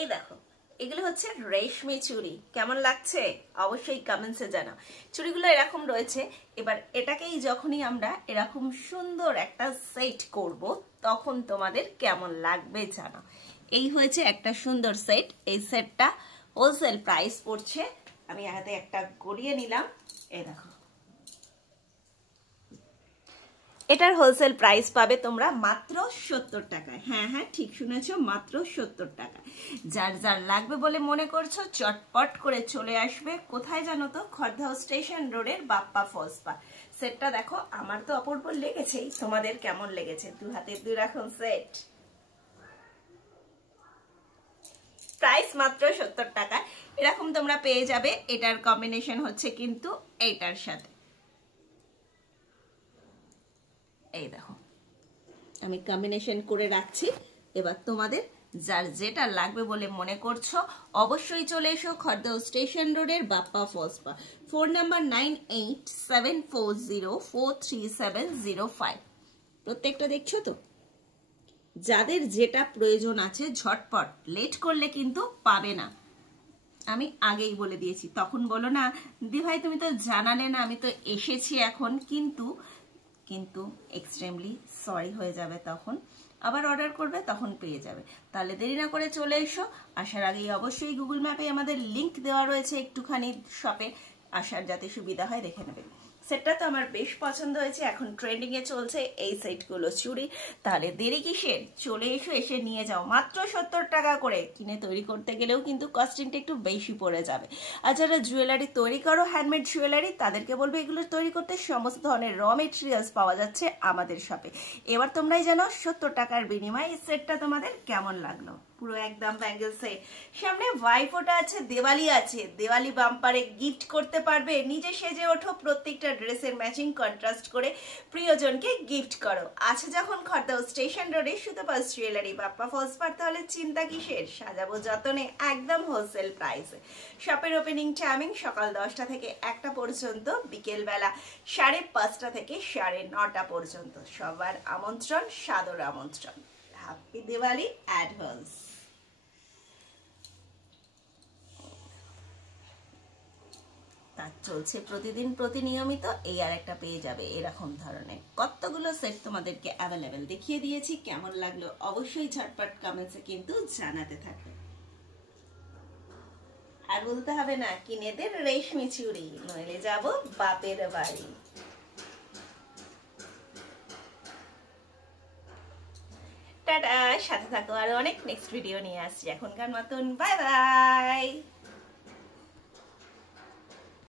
এই দেখো, এগুলো হচ্ছে রেশমি চুড়ি। কেমন লাগছে অবশ্যই কমেন্টসে জানাও। চুড়িগুলো এরকম রয়েছে। এবার এটাকেই যখনই আমরা এরকম সুন্দর একটা সেট করব, তখন তোমাদের কেমন লাগবে জানাও। এই হয়েছে একটা সুন্দর সেট। এই সেটটা হোলসেল প্রাইস পড়ছে, আমি হাতে একটা গড়িয়ে নিলাম, এই দেখো, এটার হোলসেল প্রাইস পাবে তোমরা মাত্র 70 টাকায়। হ্যাঁ হ্যাঁ, ঠিক শুনেছো, মাত্র 70 টাকা। যার যার লাগবে বলে মনে করছো চটপট করে চলে আসবে। কোথায় জানো তো? খড়দহ স্টেশন রোডের বাপ্পা ফলসপা। সেটটা দেখো, আমার তো অপূর্ব লেগেছেই, তোমাদের কেমন লেগেছে? দু হাতে দুই রকম সেট, প্রাইস মাত্র 70 টাকা। এরকম তোমরা পেয়ে যাবে। এটার কম্বিনেশন হচ্ছে কিন্তু এইটার সাথে, এই দেখো আমি কম্বিনেশন করে রাখছি। এবার তোমাদের যার যেটা লাগবে বলে মনে করছো অবশ্যই চলে এসো খড়দহ স্টেশন রোডের বাপ্পা ফলসপা। 4 নাম্বার 9874043705। প্রত্যেকটা দেখছো তো? যাদের যেটা প্রয়োজন আছে ঝটপট, লেট করলে কিন্তু পাবে না। আমি আগেই বলে দিয়েছি, তখন বলো না দি ভাই তুমি তো জানালে না, আমি তো এসেছি এখন, কিন্তু এক্সট্রিমলি সরি হয়ে যাবে। তখন আবার অর্ডার করবে, তখন পেয়ে যাবে। তাহলে দেরি না করে চলে এসো। আসার আগেই অবশ্যই গুগল ম্যাপে আমাদের লিংক দেওয়া রয়েছে, একটুখানি শপে আসার যাতে সুবিধা হয় দেখে নেবে। সেটটা তো আমার বেশ পছন্দ হয়েছে, এখন ট্রেন্ডিং এ চলছে এই সেটগুলো চুড়ি। তাহলে দেরি কিসের? চলে এসো, এসে নিয়ে যাও। মাত্র 70 টাকা করে। কিনে তৈরি করতে গেলেও কিন্তু কস্টিংটা একটু বেশি পড়ে যাবে। আর যারা জুয়েলারি তৈরি করো, হ্যান্ডমেড জুয়েলারি, তাদেরকে বলবো এগুলো তৈরি করতে সমস্ত ধরনের র মেটেরিয়ালস পাওয়া যাচ্ছে আমাদের শপে। এবার তোমরাই জানো 70 টাকার বিনিময়ে এই সেটটা তোমাদের কেমন লাগলো। পুরো একদম ব্যাঙ্গেল সেট। সামনে ভাইফোঁটা আছে, দেওয়ালি আছে, দেওয়ালি বাম্পারে গিফট করতে পারবে। নিজে সেজে ওঠো, প্রত্যেকটা ড্রেসের ম্যাচিং কন্ট্রাস্ট করে প্রিয়জনকে গিফট করো। আছে যখন খড়দহ স্টেশন রোডে সুতপাস জুয়েলারি বাপ্পা ফলসপার, তাহলে চিন্তা কিসের? সাজাবো যতনে, একদম হোলসেল প্রাইসে। শপের ওপেনিং টাইমিং সকাল 10টা থেকে 1টা পর্যন্ত, বিকেল বেলা 5:30 থেকে 9:30 পর্যন্ত। সবার আমন্ত্রণ, সাদর আমন্ত্রণ। Happy Diwali advance. কাজ চলছে প্রতিদিন প্রতিনিয়মিত। এই আর একটা পেয়ে যাবে এরকম ধরনের কতগুলো সেট তোমাদেরকে অ্যাভেলেবেল দেখিয়ে দিয়েছি। কেমন লাগলো অবশ্যই ঝটপট কমেন্টসে কিন্তু জানাতে থাকবে। আর বলতে হবে না কিনে দে রেশমি চুড়ি, নইলে যাব বাপের বাড়ি। টাটা, সাথে থাকো, আর অনেক নেক্সট ভিডিও নিয়ে আসছি। এখনকার মতন বাই বাই।